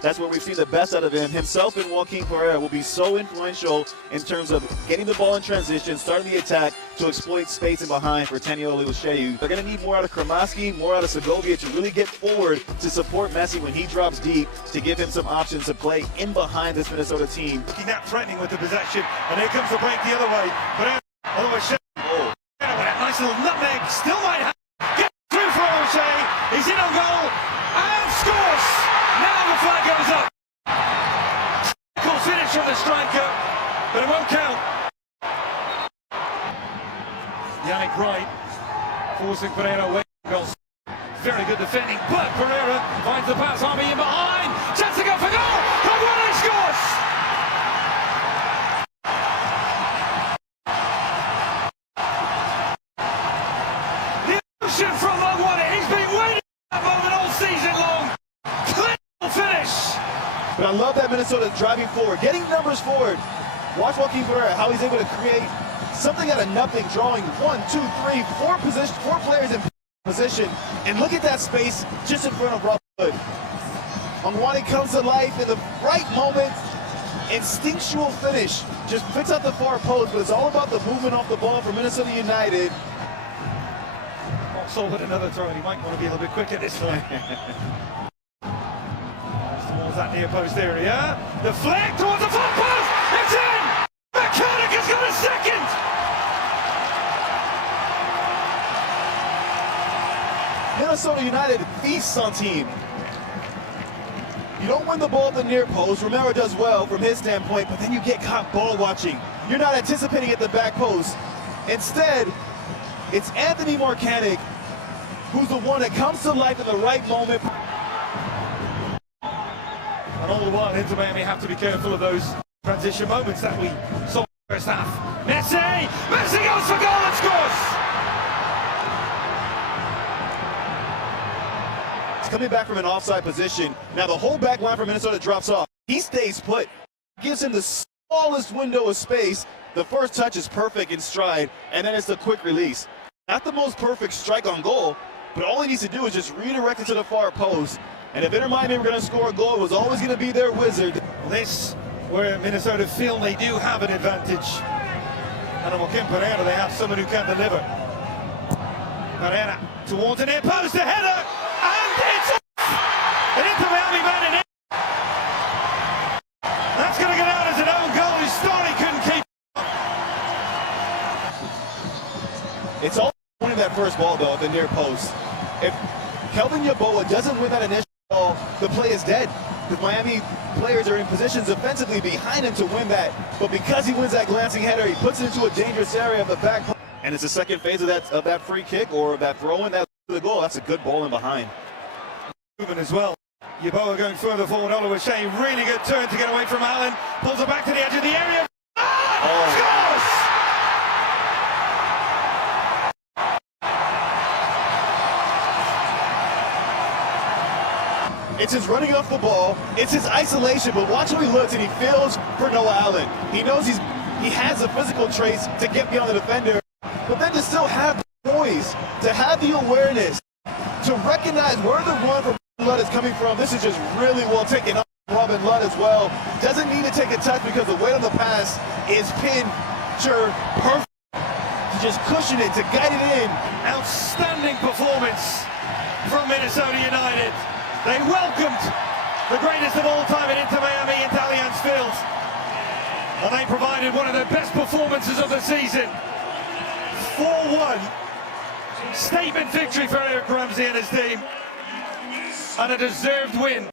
That's where we've seen the best out of him. Himself and Joaquin Pereira will be so influential in terms of getting the ball in transition, starting the attack to exploit space and behind for Tenio Oluwaseyi. They're going to need more out of Kramaski, more out of Segovia to really get forward to support Messi when he drops deep, to give him some options to play in behind this Minnesota team. Looking that threatening with the possession, and here comes the break the other way. Pereira, Oluwaseyi, nice little nutmeg, still might have. Get through for Oluwaseyi, he's in on goal, and scores! Now the flag goes up. Cool finish from the striker, but it won't count. Yannick Wright forcing Pereira away from goals. Very good defending, but Pereira finds the pass, Army in behind. Chance to go for goal, and Wally scores! The emotion from Wally, he's been waiting for that moment all season long. Finish. But I love that Minnesota driving forward, getting numbers forward. Watch Joaquin Pereira, how he's able to create something out of nothing, drawing 1, 2, 3, 4 players in position. And look at that space just in front of Rob Hood. Mangwani comes to life in the right moment. Instinctual finish. Just picks out the far post, but it's all about the movement off the ball for Minnesota United. Also with another throw, and he might want to be a little bit quicker this time. Towards that near post area. The flick towards the far post. It's in! Mechanic has got a second! Minnesota United feasts on team. You don't win the ball at the near post. Romero does well from his standpoint, but then you get caught ball watching. You're not anticipating at the back post. Instead, it's Anthony Marcanic who's the one that comes to life at the right moment. And all the while, Inter Miami have to be careful of those transition moments that we saw in the first half. Messi! Messi goes for goal and scores! He's coming back from an offside position. Now the whole back line for Minnesota drops off. He stays put. Gives him the smallest window of space. The first touch is perfect in stride, and then it's the quick release. Not the most perfect strike on goal, but all he needs to do is just redirect it to the far post. And if Inter Miami were going to score a goal, it was always going to be their wizard. This, where Minnesota feel they do have an advantage. And on Joaquin Pereira, they have someone who can deliver. Pereira towards an near post, a header, and it's off! An Inter Miami man in it. That's going to get out as an own goal. His story couldn't keep. It's all pointing that first ball, though, at the near post. If Kelvin Yeboah doesn't win that initial ball, the play is dead. Because Miami players are in positions offensively behind him to win that. But because he wins that glancing header, he puts it into a dangerous area of the back. And it's the second phase of that free kick or that throw-in. That's the goal. That's a good ball in behind. Movement as well. Yeboah going further forward. Oluwaseyi, really good turn to get away from Allen. Pulls it back to the edge of the area. Scores! It's his running off the ball, it's his isolation, but watch how he looks and he feels for Noah Allen. He knows he has the physical traits to get beyond the defender, but then to still have the poise, to have the awareness, to recognize where the run from Ludd is coming from. This is just really well taken up. Robin Ludd as well. Doesn't need to take a touch because the weight on the pass is picture perfect. To just cushion it, to guide it in. Outstanding performance from Minnesota United. They welcomed the greatest of all time at Inter Miami into Allianz Field. And they provided one of their best performances of the season. 4-1. Statement victory for Eric Ramsey and his team. And a deserved win.